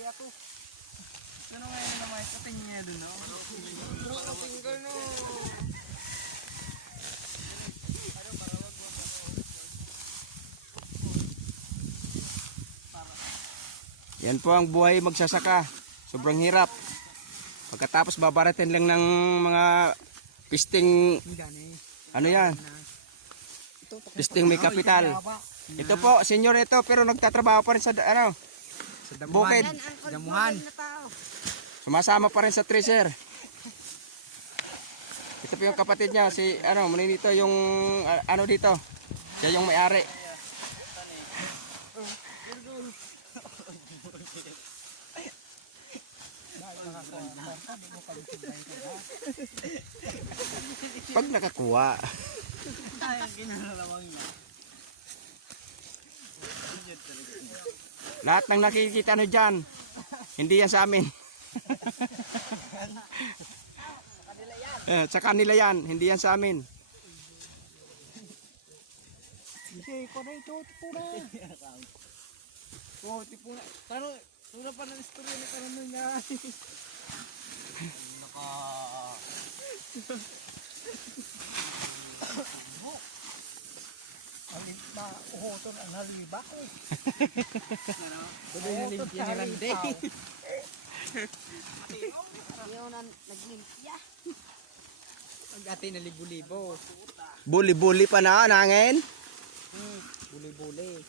ako. Ano ngayon naman? Kating niya doon, no? Kating ka, no? Yan po ang buhay magsasaka. Sobrang hirap. Pagkatapos babaratin lang ng mga pisting, ano yan? Pisting may kapital. Ito po, senior ito, pero nagtatrabaho pa rin sa, ano, bukid. Damuhan. Sumasama pa rin sa treasure. Ito po yung kapatid niya, si, ano, dito yung, ano dito. Siya yung may-ari. Pag nakakuha. Lahat ng nakikita nyo dyan, hindi yan sa amin. Sa kanila yan, hindi yan sa amin. Hindi ko na ito, tipo na. Oh, tipo na. Kano, wala pa ng istorya na karoon niya. Naka... Alibba, uhoton ang haliba ko. Tuloy na limpya ni Lande. Yun ang naglimpya. Pag-ati na libo-libo. Buli-buli pa na, nangin. Buli-buli.